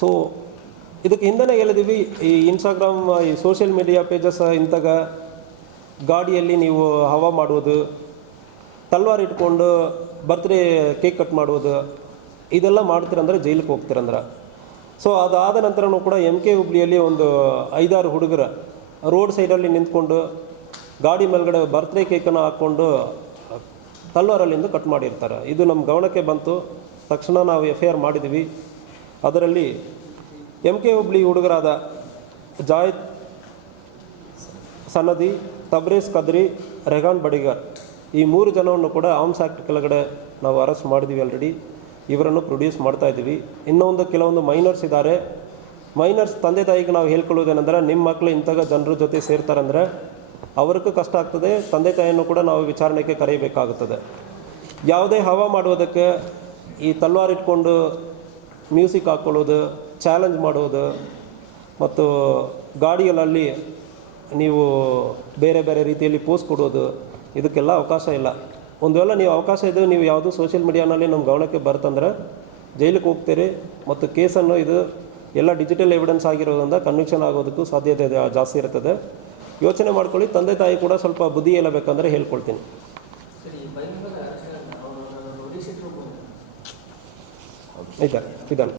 So ಇದಕ್ಕೆ ಹಿಂದೆನೇ ಹೇಳಿದ್ದೀವಿ, ಈ ಇನ್ಸ್ಟಾಗ್ರಾಮ್, ಈ ಸೋಷಿಯಲ್ ಮೀಡಿಯಾ ಪೇಜಸ್ ಇಂತಾಗ ಗಾಡಿಯಲ್ಲಿ ನೀವು ಹವಾ ಮಾಡುವುದು, ತಲ್ವಾರ್ ಇಟ್ಕೊಂಡು ಬರ್ತ್ಡೇ ಕೇಕ್ ಕಟ್ ಮಾಡುವುದು, ಇದೆಲ್ಲ ಮಾಡ್ತೀರಂದ್ರೆ ಜೈಲಿಗೆ ಹೋಗ್ತೀರಂದ್ರೆ. ಸೊ ಅದಾದ ನಂತರನೂ ಕೂಡ MK ಹುಬ್ಳಿಯಲ್ಲಿ ಒಂದು 5-6 ಹುಡುಗರ ರೋಡ್ ಸೈಡಲ್ಲಿ ನಿಂತ್ಕೊಂಡು ಗಾಡಿ ಮೇಲ್ಗಡೆ ಬರ್ತ್ಡೇ ಕೇಕನ್ನು ಹಾಕ್ಕೊಂಡು ತಲ್ವಾರಲ್ಲಿಂದ ಕಟ್ ಮಾಡಿರ್ತಾರೆ. ಇದು ನಮ್ಮ ಗಮನಕ್ಕೆ ಬಂತು. ತಕ್ಷಣ ನಾವು FIR ಮಾಡಿದ್ವಿ. ಅದರಲ್ಲಿ MK ಹುಬ್ಳಿ ಹುಡುಗರಾದ ಜಾಯದ್ ಸನದಿ, ತಬ್ರೇಜ್ ಕದ್ರಿ, ರೆಹಾನ್ ಬಡಿಗರ್, ಈ 3 ಜನವನ್ನು ಕೂಡ ಆರ್ಮ್ಸ್ ಆ್ಯಕ್ಟ್ ಕೆಳಗಡೆ ನಾವು ಅರೆಸ್ಟ್ ಮಾಡಿದ್ವಿ. ಆಲ್ರೆಡಿ ಇವರನ್ನು ಪ್ರೊಡ್ಯೂಸ್ ಮಾಡ್ತಾಯಿದ್ದೀವಿ. ಇನ್ನೊಂದು ಕೆಲವೊಂದು ಮೈನರ್ಸ್ ಇದ್ದಾರೆ. ಮೈನರ್ಸ್ ತಂದೆ ತಾಯಿಗೆ ನಾವು ಹೇಳ್ಕೊಳ್ಳೋದೇನೆಂದರೆ, ನಿಮ್ಮ ಮಕ್ಕಳು ಇಂಥಾಗ ಜನರ ಜೊತೆ ಸೇರ್ತಾರಂದರೆ ಅವ್ರಿಗೂ ಕಷ್ಟ ಆಗ್ತದೆ, ತಂದೆ ತಾಯಿಯನ್ನು ಕೂಡ ನಾವು ವಿಚಾರಣೆಗೆ ಕರೆಯಬೇಕಾಗುತ್ತದೆ. ಯಾವುದೇ ಹವಾ ಮಾಡುವುದಕ್ಕೆ ಈ ತಲ್ವಾರ್ ಇಟ್ಕೊಂಡು ಮ್ಯೂಸಿಕ್ ಹಾಕ್ಕೊಳ್ಳೋದು, ಚಾಲೆಂಜ್ ಮಾಡೋದು ಮತ್ತು ಗಾಡಿಗಳಲ್ಲಿ ನೀವು ಬೇರೆ ಬೇರೆ ರೀತಿಯಲ್ಲಿ ಪೋಸ್ ಕೊಡೋದು, ಇದಕ್ಕೆಲ್ಲ ಅವಕಾಶ ಇಲ್ಲ. ಒಂದು ವೇಳೆ ನೀವು ಅವಕಾಶ ಇದೆ, ನೀವು ಯಾವುದು ಸೋಷಿಯಲ್ ಮೀಡಿಯಾನಲ್ಲಿ ನಮ್ಮ ಗಮನಕ್ಕೆ ಬರ್ತಂದ್ರೆ ಜೈಲಿಗೆ ಹೋಗ್ತೀರಿ. ಮತ್ತು ಕೇಸನ್ನು ಇದು ಎಲ್ಲ ಡಿಜಿಟಲ್ ಎವಿಡೆನ್ಸ್ ಆಗಿರೋದ್ರಿಂದ ಕನ್ವಿಕ್ಷನ್ ಆಗೋದಕ್ಕೂ ಸಾಧ್ಯತೆ ಜಾಸ್ತಿ ಇರ್ತದೆ. ಯೋಚನೆ ಮಾಡ್ಕೊಳ್ಳಿ. ತಂದೆ ತಾಯಿ ಕೂಡ ಸ್ವಲ್ಪ ಬುದ್ಧಿ ಹೇಳಬೇಕಂದ್ರೆ ಹೇಳ್ಕೊಳ್ತೀನಿ. ಇದ್ದಾರೆ.